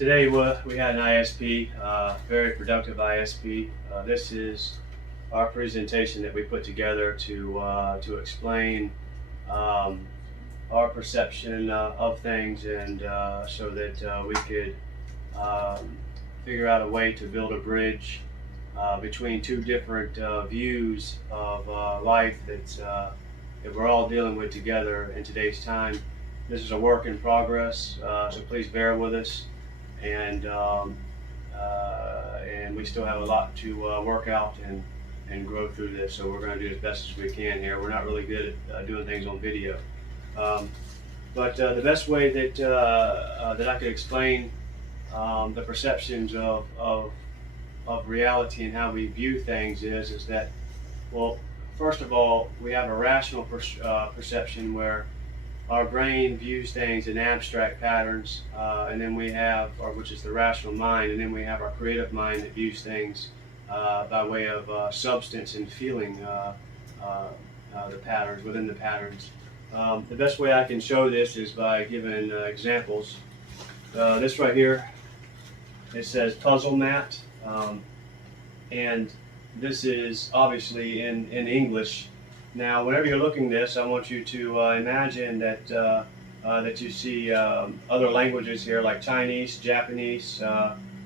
Today we had an ISP, very productive ISP. This is our presentation that we put together to explain our perception of things, and so that we could figure out a way to build a bridge between two different views of life that we're all dealing with together in today's time. This is a work in progress, so please bear with us. And we still have a lot to work out and grow through this. So we're going to do as best as we can here. We're not really good at doing things on video, but the best way that I could explain the perceptions of reality and how we view things is that, well, first of all, we have a rational perception where our brain views things in abstract patterns, and then we have, which is the rational mind, and then we have our creative mind that views things by way of substance and feeling the patterns within the patterns. The best way I can show this is by giving examples. This right here, it says puzzle mat, and this is obviously in English. Now, whenever you're looking this, I want you to imagine that that you see other languages here, like Chinese, Japanese,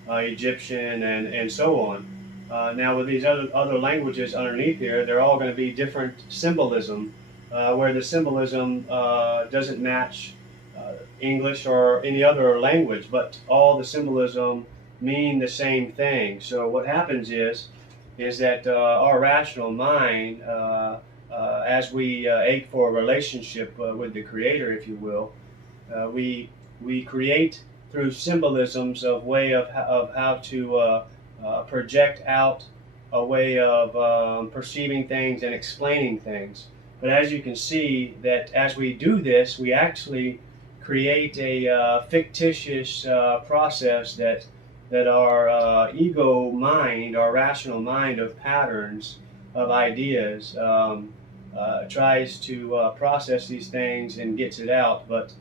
Egyptian, and so on. Now, with these other languages underneath here, they're all going to be different symbolism, where the symbolism doesn't match English or any other language, but all the symbolism mean the same thing. So what happens is that our rational mind, as we ache for a relationship with the Creator, if you will, we create through symbolisms of way of how to project out a way of perceiving things and explaining things. But as you can see, that as we do this, we actually create a fictitious process that our ego mind, our rational mind of patterns, of ideas, tries to process these things and gets it out, but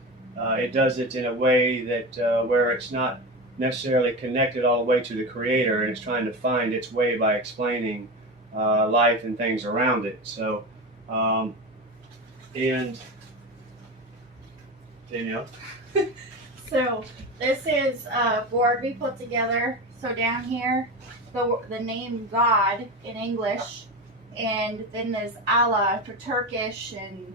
it does it in a way that where it's not necessarily connected all the way to the Creator, and it's trying to find its way by explaining life and things around it. So, and Danielle? So this is a board we put together. So down here, the name God in English, and then there's Allah for Turkish, and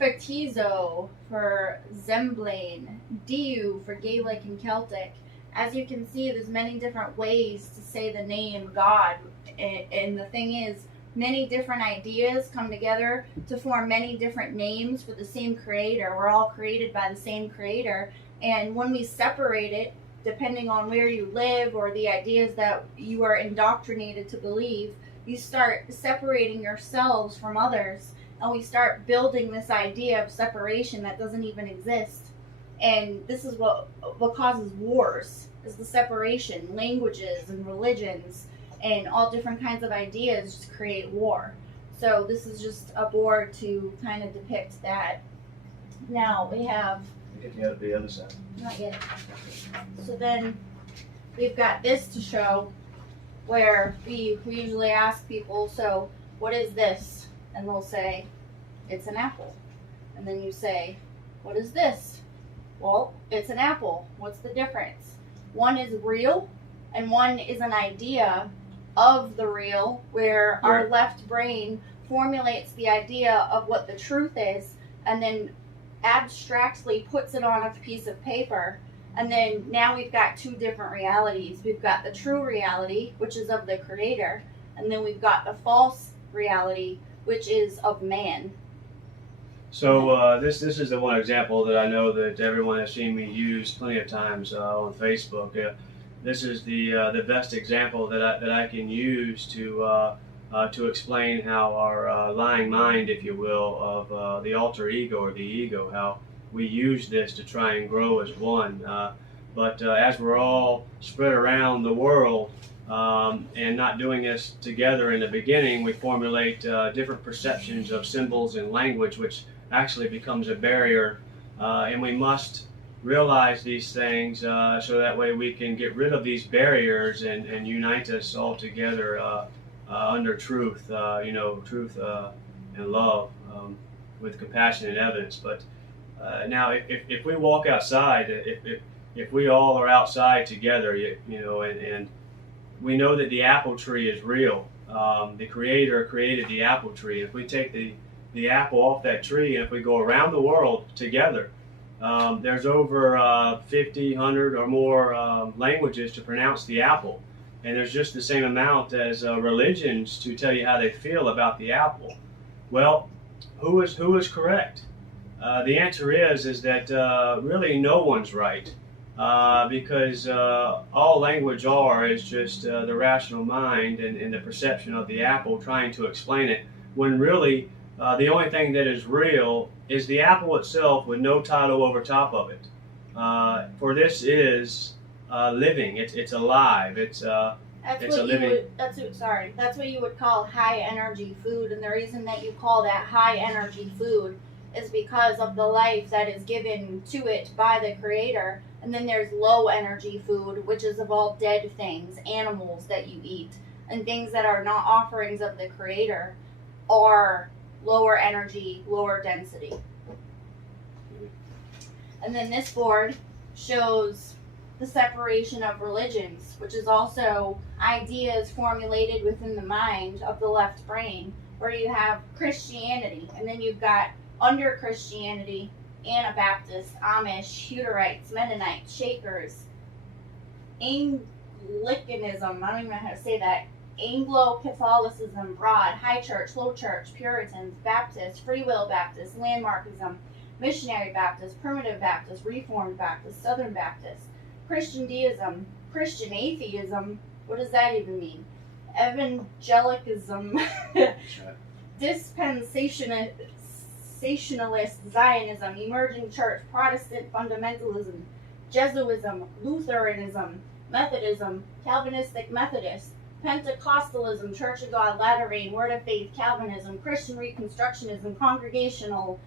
Fictizo for Zemblane, Diu for Gaelic and Celtic. As you can see, there's many different ways to say the name God, and the thing is, many different ideas come together to form many different names for the same Creator. We're all created by the same Creator, and when we separate it, depending on where you live or the ideas that you are indoctrinated to believe, you start separating yourselves from others, and we start building this idea of separation that doesn't even exist. And this is what causes wars, is the separation. Languages and religions and all different kinds of ideas just create war. So this is just a board to kind of depict that. Now we have... Get the other side. Not yet. So then we've got this to show, where we usually ask people, so what is this? And they'll say, it's an apple. And then you say, what is this? Well, it's an apple. What's the difference? One is real, and one is an idea of the real, where our left brain formulates the idea of what the truth is, and then abstractly puts it on a piece of paper. And then now we've got two different realities. We've got the true reality, which is of the Creator, and then we've got the false reality, which is of man. So this is the one example that I know that everyone has seen me use plenty of times on Facebook. This is the best example that I can use to explain how our lying mind, if you will, of the alter ego or the ego, how we use this to try and grow as one. But as we're all spread around the world and not doing this together in the beginning, we formulate different perceptions of symbols and language, which actually becomes a barrier, and we must realize these things so that way we can get rid of these barriers and unite us all together under truth, truth and love with compassion and evidence. But now, if we walk outside, if we all are outside together, and we know that the apple tree is real. The Creator created the apple tree. If we take the apple off that tree, and if we go around the world together, there's over 50, 100 or more languages to pronounce the apple. And there's just the same amount as religions to tell you how they feel about the apple. Well, who is correct? The answer is that really no one's right, because all language is just the rational mind and the perception of the apple trying to explain it, when really the only thing that is real is the apple itself with no title over top of it. For this is living. It's alive. It's a living. That's what you would call high energy food, and the reason that you call that high energy food is because of the life that is given to it by the Creator. And then there's low energy food, which is of all dead things, animals that you eat, and things that are not offerings of the Creator are lower energy, lower density. And then this board shows the separation of religions, which is also ideas formulated within the mind of the left brain, where you have Christianity, and then you've got under Christianity, Anabaptists, Amish, Hutterites, Mennonites, Shakers, Anglicanism, I don't even know how to say that, Anglo-Catholicism, Broad, High Church, Low Church, Puritans, Baptists, Free Will Baptists, Landmarkism, Missionary Baptists, Primitive Baptists, Reformed Baptists, Southern Baptists, Christian deism, Christian atheism, what does that even mean? Evangelicism, dispensationalist Zionism, emerging church, Protestant fundamentalism, Jesuism, Lutheranism, Methodism, Calvinistic Methodist, Pentecostalism, Church of God, Latter-rain, Word of Faith, Calvinism, Christian Reconstructionism, Congregational,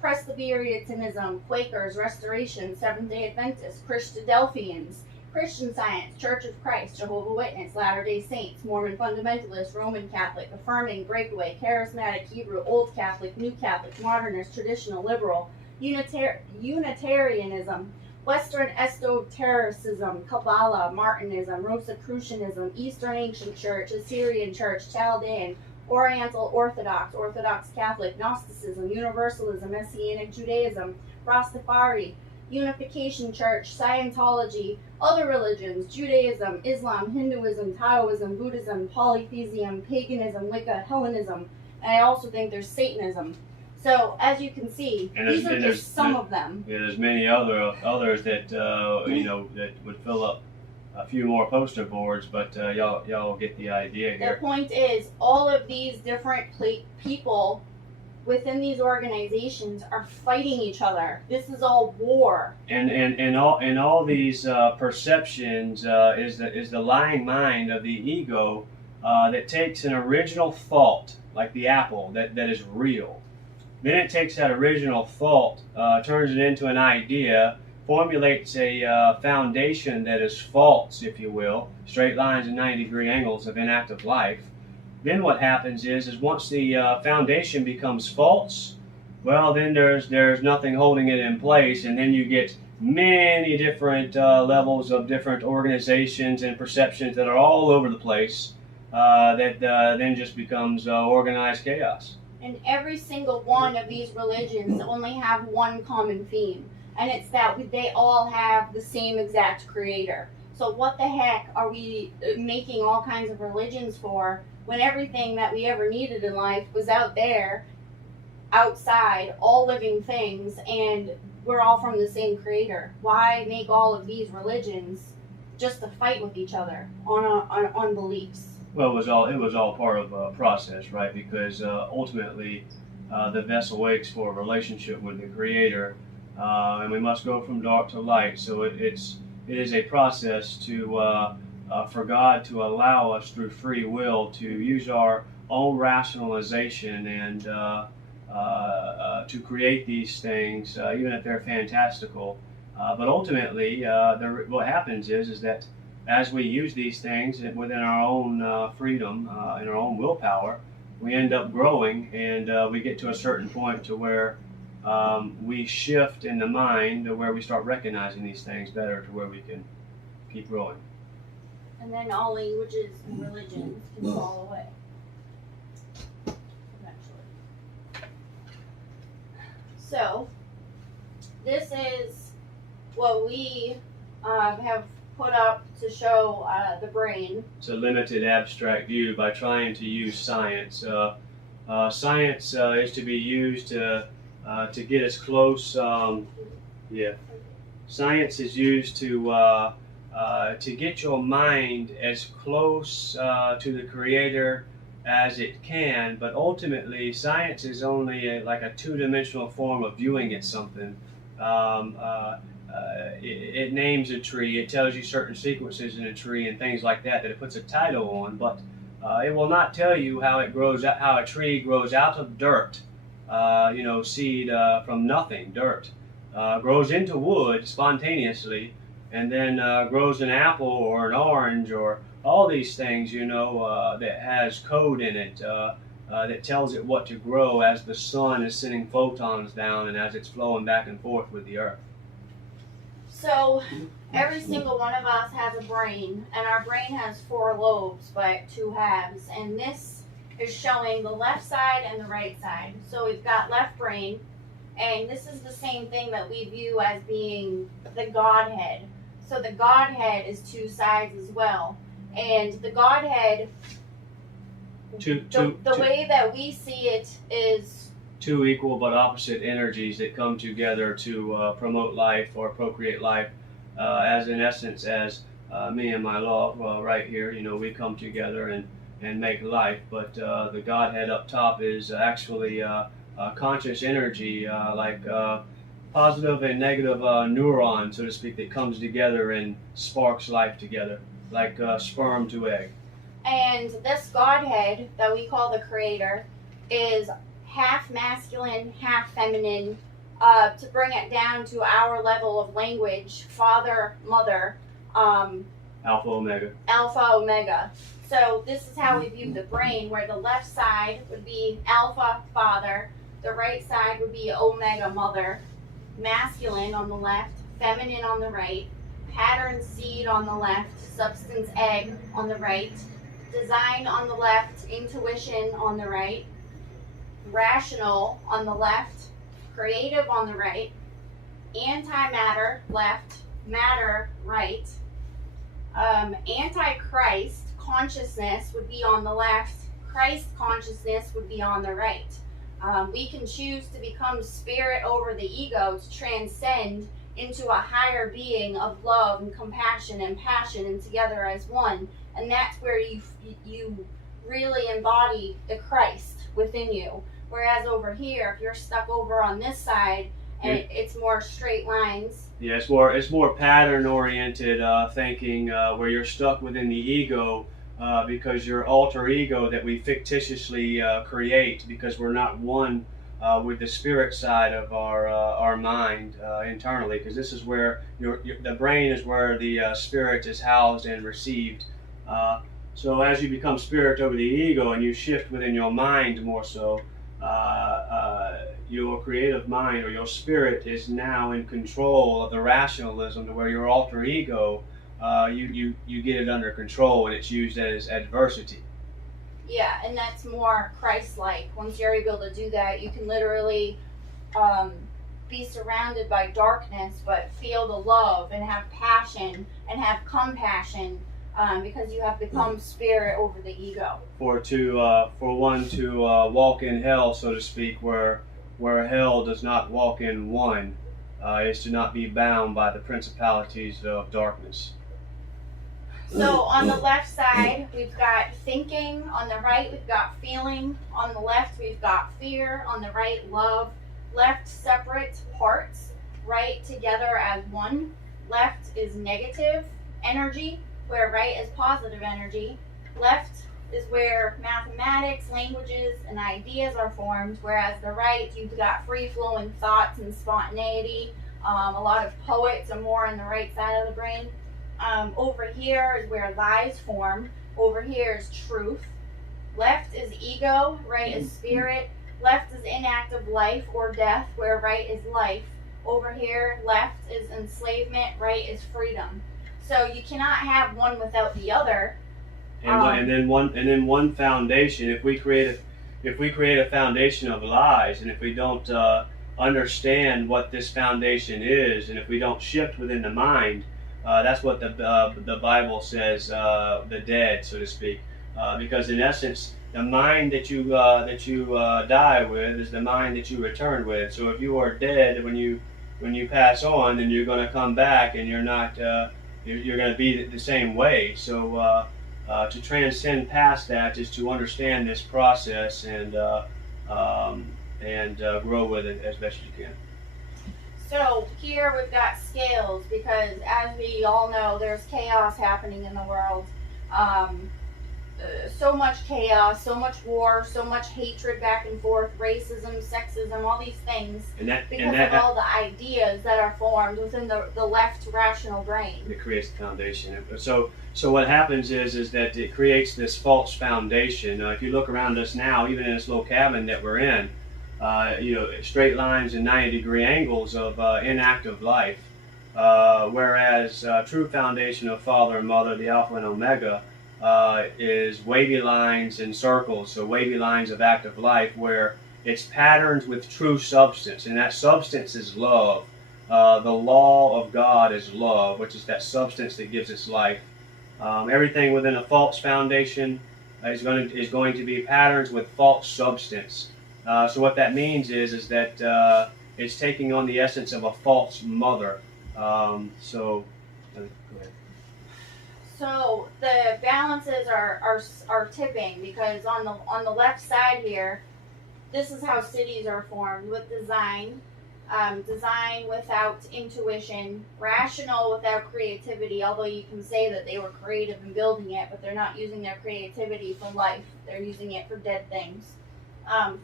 Presbyterianism, Quakers, Restoration, Seventh-day Adventists, Christadelphians, Christian Science, Church of Christ, Jehovah's Witness, Latter-day Saints, Mormon Fundamentalist, Roman Catholic, Affirming, Breakaway, Charismatic, Hebrew, Old Catholic, New Catholic, Modernist, Traditional, Liberal, Unitarianism, Western Esotericism, Kabbalah, Martinism, Rosicrucianism, Eastern Ancient Church, Assyrian Church, Chaldean, Oriental Orthodox, Orthodox Catholic, Gnosticism, Universalism, Messianic Judaism, Rastafari, Unification Church, Scientology, other religions, Judaism, Islam, Hinduism, Taoism, Buddhism, Polytheism, Paganism, Wicca, Hellenism, and I also think there's Satanism. So, as you can see, these are just some of them. Yeah, there's many others that that would fill up a few more poster boards, but y'all get the idea here. The point is, all of these different people within these organizations are fighting each other. This is all war. And all these perceptions is the lying mind of the ego that takes an original thought, like the apple, that is real. Then it takes that original thought, turns it into an idea, formulates a foundation that is false, if you will, straight lines and 90-degree angles of inactive life. Then what happens is once the foundation becomes false, well, then there's nothing holding it in place, and then you get many different levels of different organizations and perceptions that are all over the place that then just becomes organized chaos. And every single one of these religions only have one common theme, and it's that they all have the same exact creator. So what the heck are we making all kinds of religions for when everything that we ever needed in life was out there, outside, all living things, and we're all from the same creator? Why make all of these religions just to fight with each other on beliefs? Well, it was all part of a process, right? Because ultimately, the vessel wakes for a relationship with the Creator, and we must go from dark to light. So it is a process for God to allow us through free will to use our own rationalization and to create these things, even if they're fantastical, But ultimately, what happens is that as we use these things within our own freedom and our own willpower, we end up growing, and we get to a certain point to where we shift in the mind to where we start recognizing these things better, to where we can keep growing. And then all languages and religions can fall away eventually. So, this is what we have put up to show the brain. It's a limited abstract view by trying to use science. Science is to be used to get as close. Science is used to get your mind as close to the Creator as it can, but ultimately science is only like a two-dimensional form of viewing at something. It names a tree, it tells you certain sequences in a tree and things like that it puts a title on, but it will not tell you how it grows, how a tree grows out of dirt, seed from nothing, dirt, grows into wood spontaneously, and then grows an apple or an orange or all these things, that has code in it that tells it what to grow as the sun is sending photons down and as it's flowing back and forth with the earth. So every single one of us has a brain, and our brain has 4 lobes but 2 halves, and this is showing the left side and the right side. So we've got left brain, and this is the same thing that we view as being the Godhead. So the Godhead is 2 sides as well. And the Godhead, the way that we see it is 2 equal but opposite energies that come together to promote life or procreate life, as in essence as me and my love right here, we come together and make life, but the Godhead up top is actually conscious energy, like positive and negative neuron, so to speak, that comes together and sparks life together, like sperm to egg. And this Godhead that we call the Creator is half masculine, half feminine, to bring it down to our level of language, father, mother, Alpha, Omega. Alpha, Omega. So this is how we view the brain, where the left side would be Alpha, father, the right side would be Omega, mother, masculine on the left, feminine on the right, pattern seed on the left, substance egg on the right, design on the left, intuition on the right, rational on the left, creative on the right, antimatter left, matter right, antichrist consciousness would be on the left, Christ consciousness would be on the right. We can choose to become spirit over the ego, to transcend into a higher being of love and compassion and passion and together as one. And that's where you really embody the Christ within you. Whereas over here, if you're stuck over on this side, and it's more straight lines. Yeah, it's more pattern oriented thinking, where you're stuck within the ego because your alter ego that we fictitiously create, because we're not one with the spirit side of our mind internally, because this is where the brain is where the spirit is housed and received. So as you become spirit over the ego and you shift within your mind more so, your creative mind or your spirit is now in control of the rationalism, to where your alter ego, you get it under control and it's used as adversity. Yeah, and that's more Christ-like. Once you're able to do that, you can literally be surrounded by darkness, but feel the love and have passion and have compassion, because you have become spirit over the ego. For one to walk in hell, so to speak, where hell does not walk in one, is to not be bound by the principalities of darkness. So on the left side, we've got thinking. On the right, we've got feeling. On the left, we've got fear. On the right, love. Left, separate parts. Right, together as one. Left is negative energy, where right is positive energy. Left is where mathematics, languages, and ideas are formed, whereas the right, you've got free-flowing thoughts and spontaneity, A lot of poets are more on the right side of the brain. Over here is where lies form. Over here is truth. Left is ego, right is spirit. Left is inactive life or death, where right is life. Over here, left is enslavement, right is freedom. So you cannot have one without the other. And then one foundation. If we create a foundation of lies, and if we don't understand what this foundation is, and if we don't shift within the mind, that's what the Bible says, the dead, so to speak. Because in essence, the mind that you die with is the mind that you return with. So if you are dead when you pass on, then you're going to come back, and you're not you're going to be the same way. So to transcend past that is to understand this process and grow with it as best you can. So here we've got scales, because as we all know, there's chaos happening in the world. So much chaos, so much war, so much hatred back and forth, racism, sexism, all these things, because of all the ideas that are formed within the left rational brain. It creates the foundation. So what happens is that it creates this false foundation. If you look around us now, even in this little cabin that we're in, straight lines and 90-degree angles of inactive life, whereas true foundation of Father and Mother, the Alpha and Omega, is wavy lines and circles, so wavy lines of active life, where it's patterns with true substance, and that substance is love. The law of God is love, which is that substance that gives us life. Everything within a false foundation is going to be patterns with false substance. So what that means is that it's taking on the essence of a false mother. Go ahead. So the balances are tipping, because on the left side here, this is how cities are formed, with design, design without intuition, rational without creativity, although you can say that they were creative in building it, but they're not using their creativity for life, they're using it for dead things.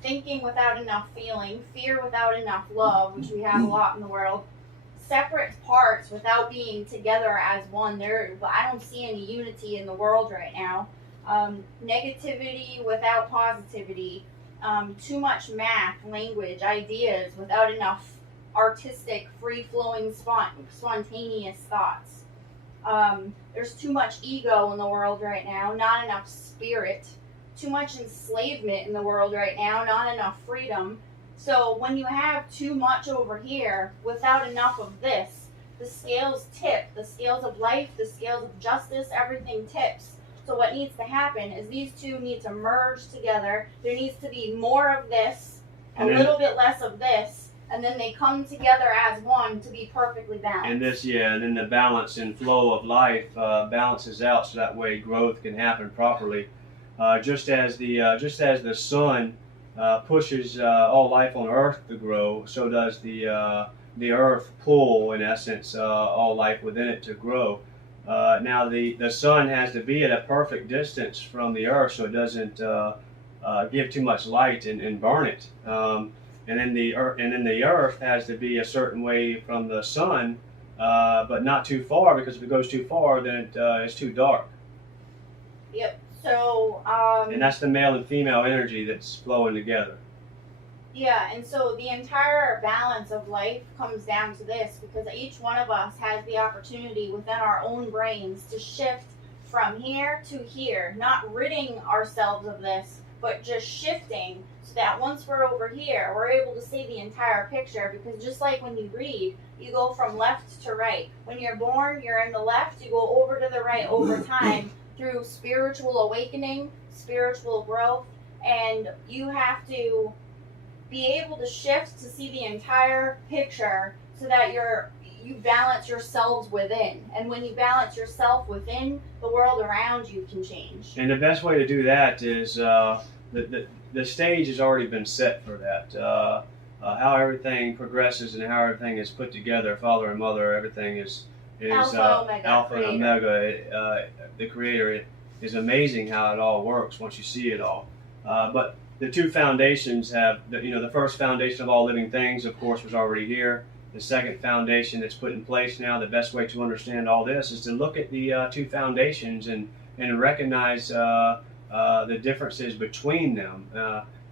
Thinking without enough feeling, fear without enough love, which we have a lot in the world, separate parts without being together as one. I don't see any unity in the world right now. Negativity without positivity, too much math, language, ideas without enough artistic, free-flowing, spontaneous thoughts. There's too much ego in the world right now, not enough spirit. Too much enslavement in the world right now, not enough freedom. So when you have too much over here without enough of this, the scales tip. The scales of life, the scales of justice, everything tips. So what needs to happen is these two need to merge together. There needs to be more of this, a little bit less of this, and then they come together as one to be perfectly balanced. And then the balance and flow of life balances out, so that way growth can happen properly. Just as the sun pushes all life on Earth to grow, so does the Earth pull, in essence, all life within it to grow. Now the sun has to be at a perfect distance from the Earth, so it doesn't give too much light and burn it. And then the Earth has to be a certain way from the sun, but not too far, because if it goes too far, then it's too dark. Yep. So, and that's the male and female energy that's flowing together. Yeah, and so the entire balance of life comes down to this, because each one of us has the opportunity within our own brains to shift from here to here, not ridding ourselves of this, but just shifting, so that once we're over here, we're able to see the entire picture. Because just like when you read, you go from left to right. When you're born, you're in the left, you go over to the right over time, through spiritual awakening, spiritual growth, and you have to be able to shift to see the entire picture, so that you balance yourselves within. And when you balance yourself within, the world around you can change. And the best way to do that is the stage has already been set for that. How everything progresses and how everything is put together, Father and Mother, everything is Alpha and Omega, the Creator. It is amazing how it all works once you see it all. But the two foundations have, the first foundation of all living things, of course, was already here. the second foundation that's put in place now. The best way to understand all this is to look at the two foundations and recognize the differences between them,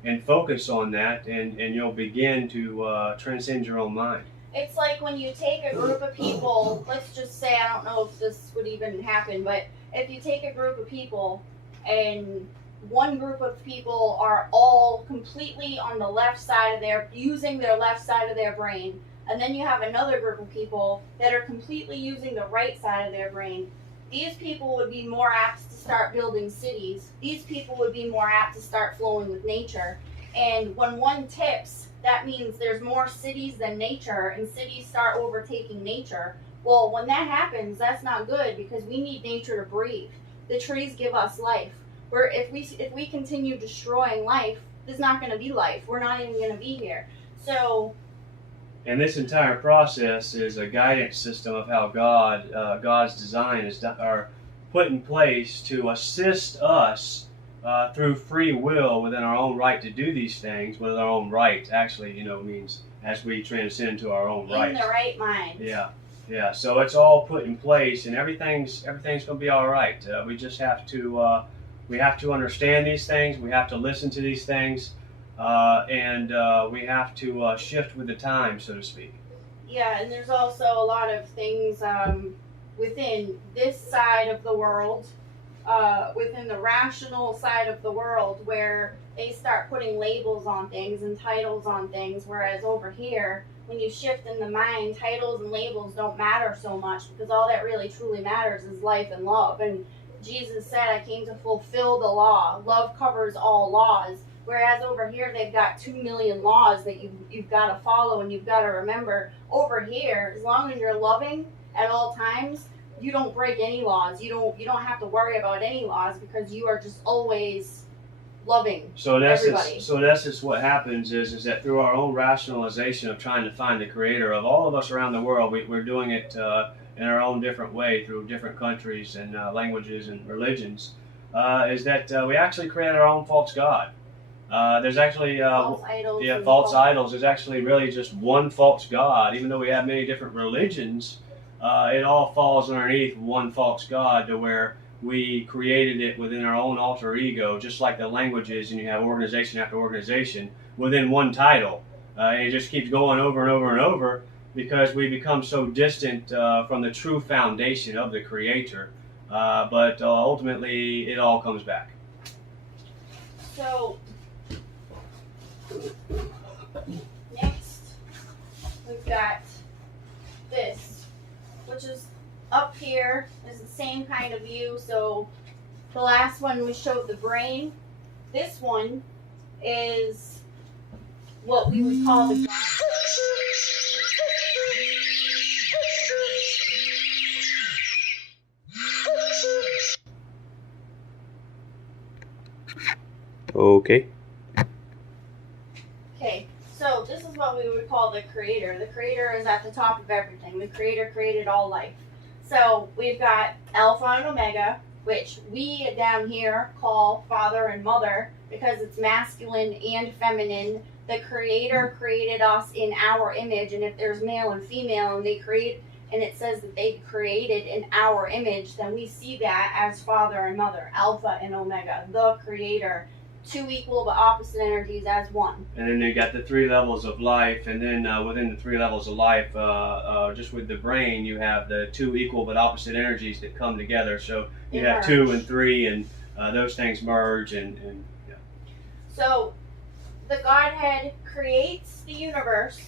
and focus on that, and you'll begin to transcend your own mind. It's like when you take a group of people, let's just say, I don't know if this would even happen, but if you take a group of people and one group of people are all completely on the left side of using their left side of their brain, and then you have another group of people that are completely using the right side of their brain, these people would be more apt to start building cities. These people would be more apt to start flowing with nature. And when one tips, that means there's more cities than nature, and cities start overtaking nature. Well, when that happens, that's not good, because we need nature to breathe. The trees give us life. If we continue destroying life, there's not going to be life. We're not even going to be here. So, and this entire process is a guidance system of how God's design are put in place to assist us through free will within our own right to do these things. With our own right, actually, means as we transcend to our own right. In the right mind. Yeah. So it's all put in place, and everything's going to be all right. We just have to understand these things. We have to listen to these things. And we have to shift with the time, so to speak. Yeah, and there's also a lot of things within this side of the world, within the rational side of the world, where they start putting labels on things and titles on things, whereas over here, when you shift in the mind, titles and labels don't matter so much, because all that really truly matters is life and love. And Jesus said, I came to fulfill the law. Love covers all laws. Whereas over here, they've got 2 million laws that you've got to follow and you've got to remember. Over here, as long as you're loving at all times, you don't break any laws. You don't have to worry about any laws, because you are just always loving everybody. So in essence, what happens is that through our own rationalization of trying to find the creator of all of us around the world, we're doing it in our own different way through different countries and languages and religions, is that we actually create our own false god. There's actually false idols. Yeah, false idols. There's actually really just one false god. Even though we have many different religions, it all falls underneath one false god, to where we created it within our own alter ego, just like the languages, and you have organization after organization within one title. And it just keeps going over and over and over, because we become so distant from the true foundation of the creator. But ultimately, it all comes back. So, next, we've got this, which is up here, is the same kind of view. So the last one we showed the brain. This one is what we would call the Okay. Okay, so this is what we would call the creator. The creator is at the top of everything. The creator created all life. So we've got Alpha and Omega, which we down here call father and mother, because it's masculine and feminine. The creator created us in our image, and if there's male and female, and it says that they created in our image, then we see that as father and mother, Alpha and Omega, the creator. Two equal but opposite energies as one. And then you got the 3 levels of life, and then within the 3 levels of life, just with the brain, you have the 2 equal but opposite energies that come together. So you have 2 and 3, and those things merge, and yeah. So the Godhead creates the universe,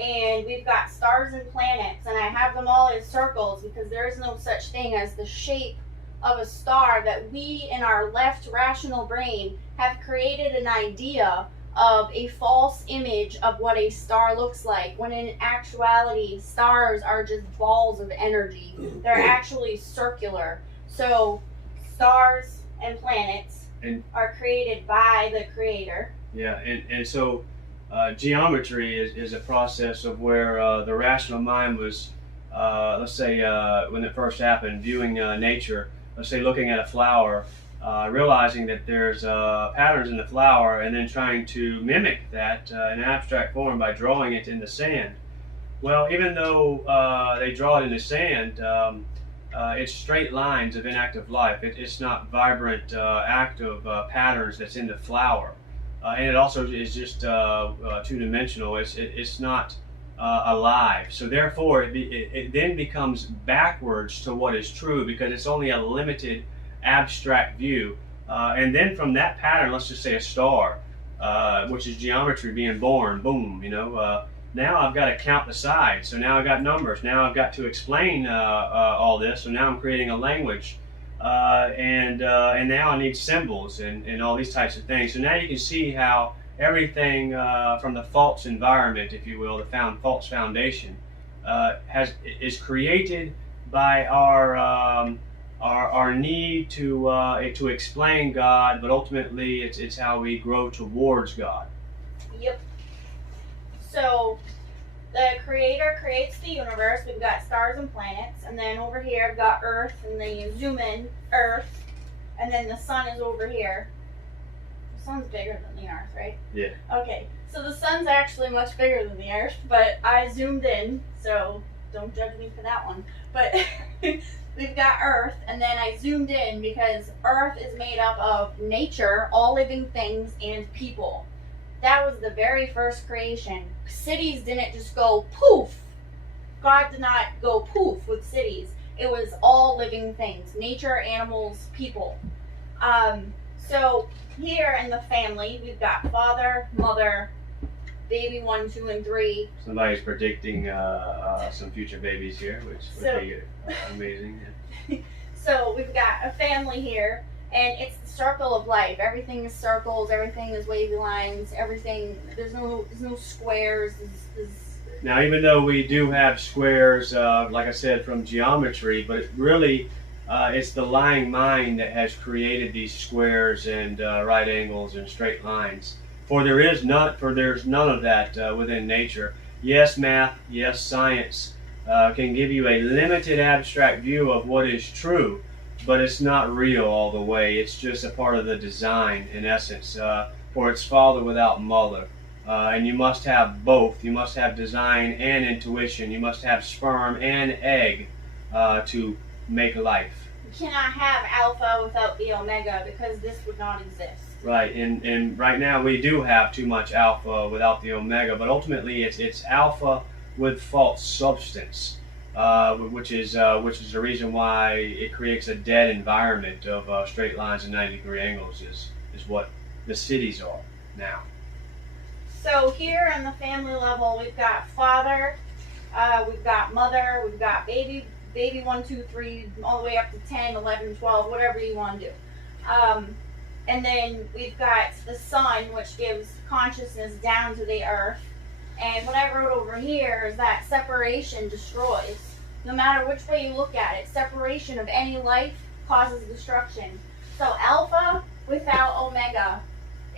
and we've got stars and planets, and I have them all in circles, because there is no such thing as the shape of a star that we in our left rational brain have created an idea of a false image of what a star looks like, when in actuality stars are just balls of energy. They're actually circular. So stars and planets are created by the creator. Yeah, and so geometry is a process of where the rational mind was, let's say when it first happened, viewing nature, let's say looking at a flower, realizing that there's patterns in the flower, and then trying to mimic that in an abstract form by drawing it in the sand. Well, even though they draw it in the sand, it's straight lines of inactive life. It's not vibrant, active patterns that's in the flower. And it also is just two-dimensional. It's not alive. So therefore, it then becomes backwards to what is true because it's only a limited abstract view. And then from that pattern, let's just say a star, which is geometry being born, boom, now I've got to count the sides. So now I've got numbers. Now I've got to explain all this. So now I'm creating a language. And now I need symbols and all these types of things. So now you can see how everything from the false environment, if you will, the false foundation, is created by our need to explain God, but ultimately it's how we grow towards God. Yep. So the Creator creates the universe. We've got stars and planets, and then over here I've got Earth, and then you zoom in, Earth, and then the sun is over here. The sun's bigger than the Earth, right? Yeah. Okay, so the sun's actually much bigger than the Earth, but I zoomed in, so don't judge me for that one. But we've got Earth, and then I zoomed in because Earth is made up of nature, all living things, and people. That was the very first creation. Cities didn't just go poof. God did not go poof with cities. It was all living things. Nature, animals, people. So here in the family, we've got father, mother, baby 1, 2, and 3. Somebody's predicting some future babies here, which would be amazing. Yeah. So we've got a family here. And it's the circle of life. Everything is circles. Everything is wavy lines. Everything. There's no squares. Now, even though we do have squares, like I said, from geometry, but it really, it's the lying mind that has created these squares and right angles and straight lines. For there's none of that within nature. Yes, math. Yes, science can give you a limited abstract view of what is true. But it's not real all the way. It's just a part of the design, in essence, for it's father without mother. And you must have both. You must have design and intuition. You must have sperm and egg to make life. You cannot have alpha without the omega because this would not exist. Right, and right now we do have too much alpha without the omega, but ultimately it's alpha with false substance. Which is the reason why it creates a dead environment of straight lines and 90-degree angles is what the cities are now. So here on the family level, we've got father, we've got mother, we've got baby 1, 2, 3, all the way up to 10, 11, 12, whatever you want to do. And then we've got the sun, which gives consciousness down to the earth. And what I wrote over here is that separation destroys. No matter which way you look at it, separation of any life causes destruction. So alpha without omega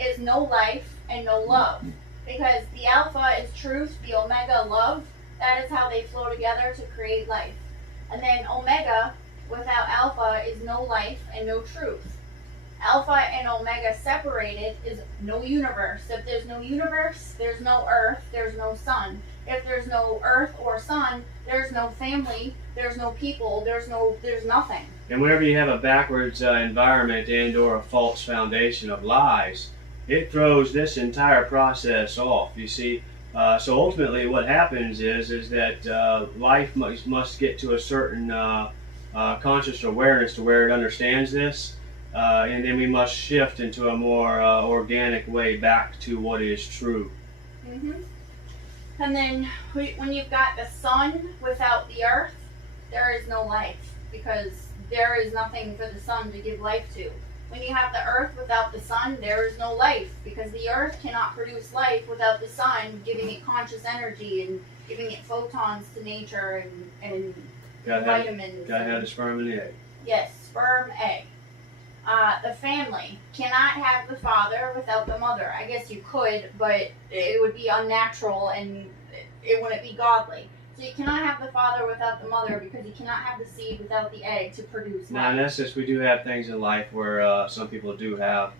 is no life and no love. Because the alpha is truth, the omega love. That is how they flow together to create life. And then omega without alpha is no life and no truth. Alpha and omega separated is no universe. If there's no universe, there's no earth, there's no sun. If there's no earth or sun, there's no family, there's no people, there's nothing. And whenever you have a backwards environment and or a false foundation of lies, it throws this entire process off. You see, so ultimately what happens is that life must get to a certain conscious awareness to where it understands this. And then we must shift into a more organic way back to what is true. Mm-hmm. And then when you've got the sun without the earth, there is no life because there is nothing for the sun to give life to. When you have the earth without the sun, there is no life because the earth cannot produce life without the sun giving it conscious energy and giving it photons to nature and vitamins. Gotta have the sperm and the egg. Yes, sperm, egg. The family cannot have the father without the mother. I guess you could, but it would be unnatural and it wouldn't be godly. So you cannot have the father without the mother because you cannot have the seed without the egg to produce life. Now, in essence, we do have things in life where some people do have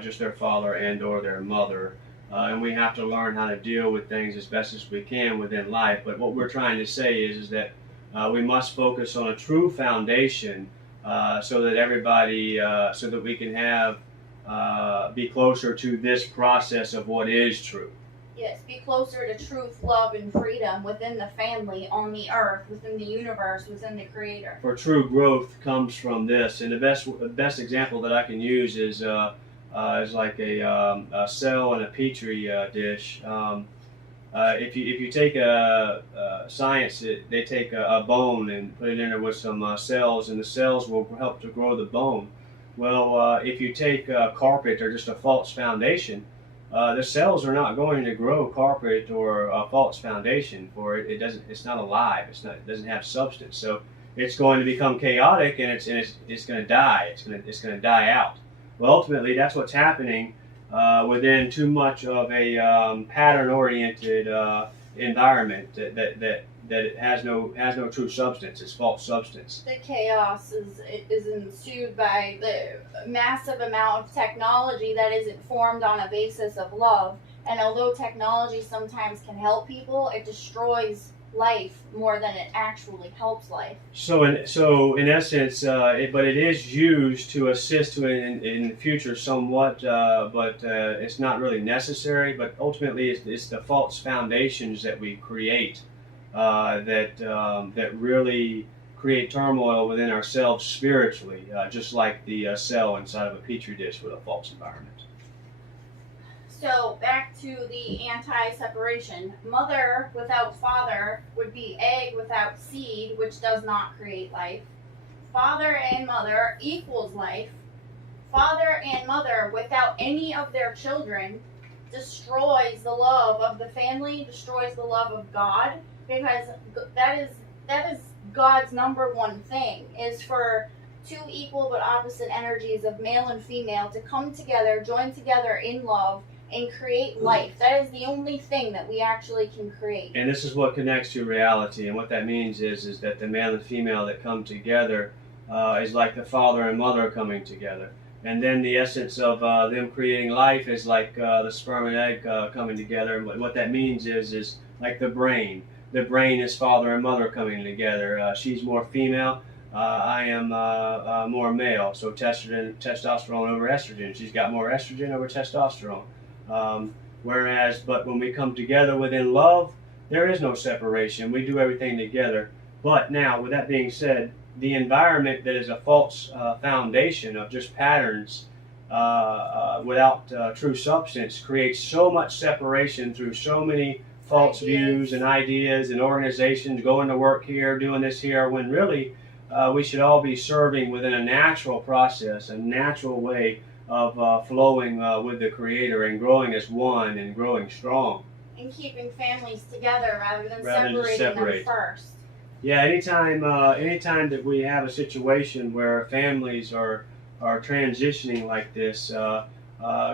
just their father and or their mother. and we have to learn how to deal with things as best as we can within life. But what we're trying to say is that we must focus on a true foundation, so that everybody, so that we can have be closer to this process of what is true. Yes, be closer to truth, love, and freedom within the family, on the earth, within the universe, within the Creator. For true growth comes from this, and the best example that I can use is like a cell in a petri dish. If you take science, they take a bone and put it in there with some cells, and the cells will help to grow the bone. Well, if you take carpet or just a false foundation, the cells are not going to grow carpet or a false foundation, for it doesn't. It's not alive. It doesn't have substance. So it's going to become chaotic, and it's going to die. It's going to die out. Well, ultimately, that's what's happening within too much of a pattern-oriented environment that it has no true substance. It's false substance. The chaos is ensued by the massive amount of technology that isn't formed on a basis of love. And although technology sometimes can help people, it destroys life more than it actually helps life. So in essence, but it is used to assist in the future somewhat, but it's not really necessary. But ultimately, it's the false foundations that we create that really create turmoil within ourselves spiritually, just like the cell inside of a petri dish with a false environment. So back to the anti-separation. Mother without father would be egg without seed, which does not create life. Father and mother equals life. Father and mother without any of their children destroys the love of the family, destroys the love of God, because that is God's number one thing, is for two equal but opposite energies of male and female to come together, join together in love, and create life. That is the only thing that we actually can create. And this is what connects to reality. And what that means is that the male and female that come together is like the father and mother coming together. And then the essence of them creating life is like the sperm and egg coming together. And what that means is like the brain. The brain is father and mother coming together. She's more female. I am more male. So testosterone over estrogen. She's got more estrogen over testosterone. But when we come together within love, there is no separation. We do everything together. But now, with that being said, the environment that is a false foundation of just patterns without true substance creates so much separation through so many false views and ideas and organizations going to work here, doing this here, when really we should all be serving within a natural process, a natural way of flowing with the Creator and growing as one and growing strong. And keeping families together rather than separating them first. Yeah, anytime that we have a situation where families are transitioning like this,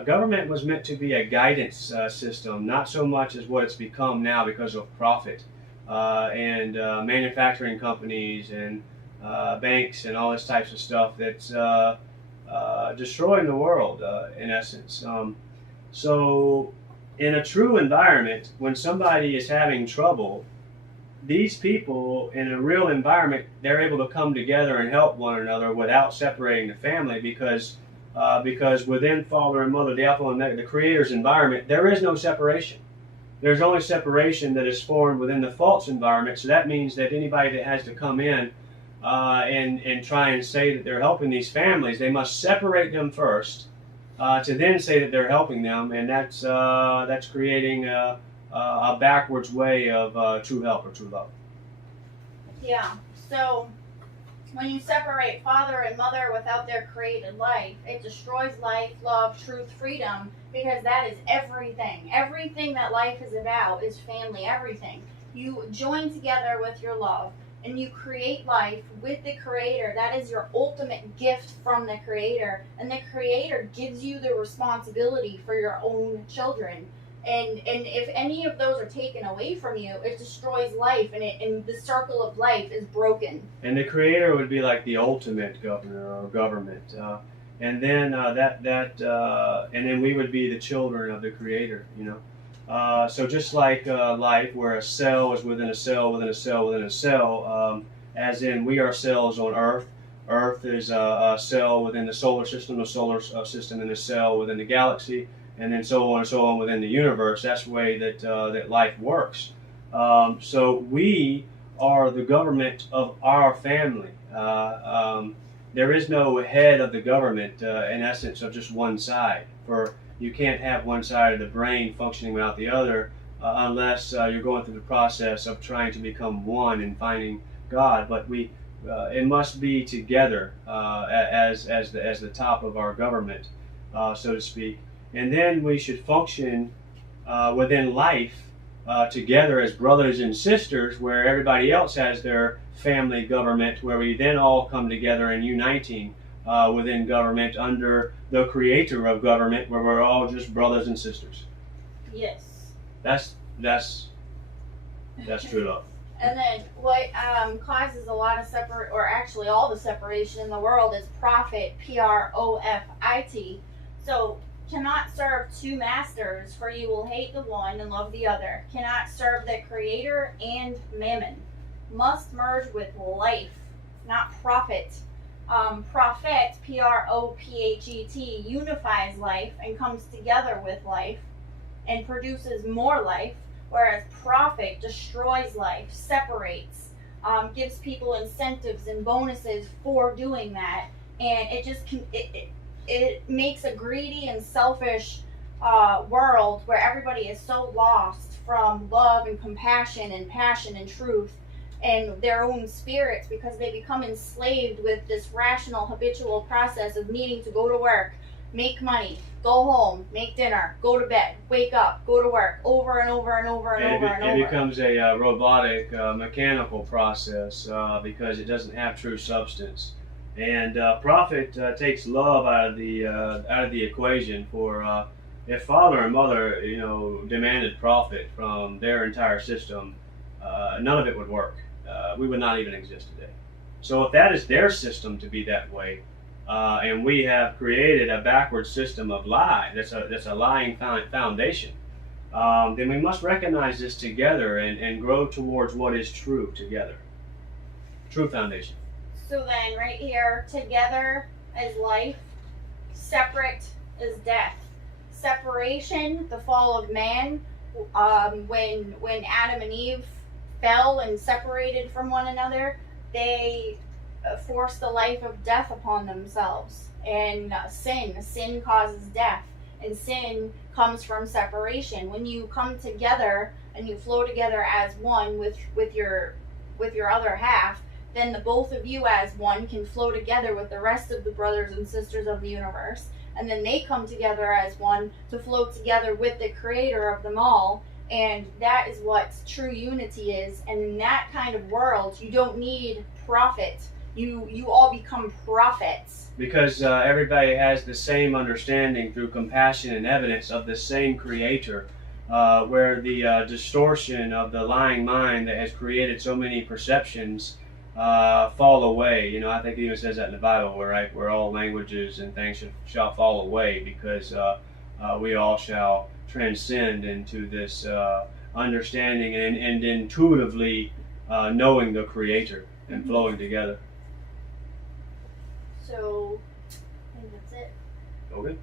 government was meant to be a guidance system, not so much as what it's become now because of profit and manufacturing companies and banks and all this types of stuff that's destroying the world in essence. So in a true environment, when somebody is having trouble, these people in a real environment, they're able to come together and help one another without separating the family, because within father and mother, the alpha and omega, the Creator's environment, there is no separation. There's only separation that is formed within the false environment. So that means that anybody that has to come in and try and say that they're helping these families, they must separate them first to then say that they're helping them, and that's creating a backwards way of true help or true love. Yeah. So when you separate father and mother without their created life, it destroys life, love, truth, freedom, because that is everything. Everything that life is about is family, everything. You join together with your love and you create life with the Creator. That is your ultimate gift from the Creator. And the Creator gives you the responsibility for your own children. And if any of those are taken away from you, it destroys life, and the circle of life is broken. And the Creator would be like the ultimate governor or government. and then and then we would be the children of the Creator. So just like life, where a cell is within a cell within a cell within a cell, as in we are cells on Earth. Earth is a cell within the solar system system in a cell within the galaxy, and then so on and so on within the universe. That's the way that life works. So we are the government of our family. There is no head of the government, in essence, of just one side. For you can't have one side of the brain functioning without the other, unless you're going through the process of trying to become one and finding God. But it must be together as the top of our government, so to speak. And then we should function within life together as brothers and sisters, where everybody else has their family government, where we then all come together and uniting within government under the Creator of government, where we're all just brothers and sisters. Yes. That's true love. And then what causes a lot of actually all the separation in the world is profit, Profit. So, cannot serve two masters, for you will hate the one and love the other. Cannot serve the Creator and mammon. Must merge with life, not profit. Profit, Prophet, unifies life and comes together with life and produces more life, whereas profit destroys life, separates, gives people incentives and bonuses for doing that, and it makes a greedy and selfish world where everybody is so lost from love and compassion and passion and truth and their own spirits, because they become enslaved with this rational habitual process of needing to go to work, make money, go home, make dinner, go to bed, wake up, go to work, over and over and over and over and over. It becomes a robotic, mechanical process because it doesn't have true substance. And profit takes love out of the equation. For if father and mother, demanded profit from their entire system, none of it would work. We would not even exist today. So if that is their system to be that way, and we have created a backward system of lie, that's a lying foundation, then we must recognize this together and grow towards what is true together. True foundation. So then right here, together is life, separate is death. Separation, the fall of man, when Adam and Eve fell and separated from one another, they forced the life of death upon themselves. And sin causes death, and sin comes from separation. When you come together and you flow together as one with your other half, then the both of you as one can flow together with the rest of the brothers and sisters of the universe, and then they come together as one to flow together with the Creator of them all. And that is what true unity is. And in that kind of world, you don't need profit. You all become prophets. Because everybody has the same understanding through compassion and evidence of the same Creator, where the distortion of the lying mind that has created so many perceptions fall away. I think it even says that in the Bible, where all languages and things shall fall away, because we all shall transcend into this understanding and intuitively knowing the Creator and flowing together. So, I think that's it. Okay.